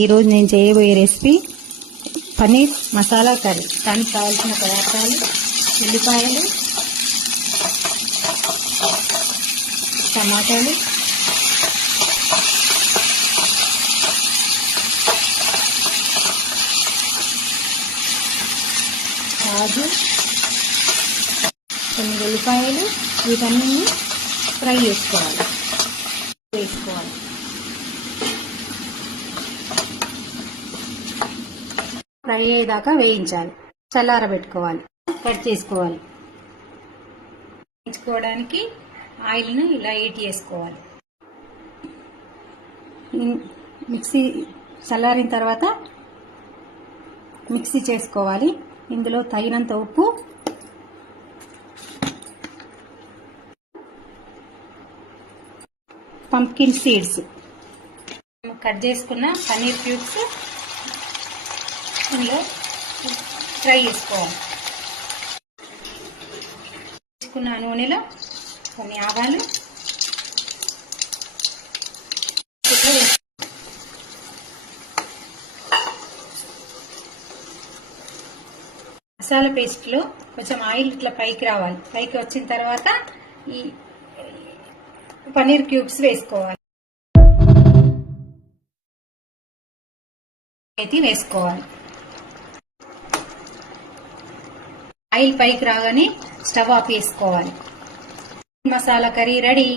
ఈరోజు నేను చేయబోయే రెసిపీ పన్నీర్ మసాలా కర్రీ. దానికి కావాల్సిన పదార్థాలు: ఉల్లిపాయలు, టమాటాలు, కాజు, కొన్ని ఉల్లిపాయలు. వీటన్నీ ఫ్రై వేసుకోవాలి. ఫ్రై అయ్యేదాకా వేయించాలి. చల్లారబెట్టుకోవాలి. కట్ చేసుకోవాలి. వేయించుకోవడానికి ఆయిల్ను ఇలా హీట్ చేసుకోవాలి. మిక్సీ చల్లారిన తర్వాత మిక్సీ చేసుకోవాలి. ఇందులో తగినంత ఉప్పు, పంప్కిన్ సీడ్స్, కట్ చేసుకున్న పన్నీర్ క్యూబ్స్ ఇందులో ఫ్రై చేసుకోవాలి. వేసుకున్న నూనెలో కొన్ని ఆవాలు, మసాలా పేస్ట్లో కొంచెం ఆయిల్ ఇట్లా పైకి రావాలి. పైకి వచ్చిన తర్వాత ఈ పన్నీర్ క్యూబ్స్ వేసుకోవాలి. వేసుకోవాలి. ఆయిల్ పైకి రాగానే స్టవ్ ఆఫ్ చేసుకోవాలి. Masala curry ready.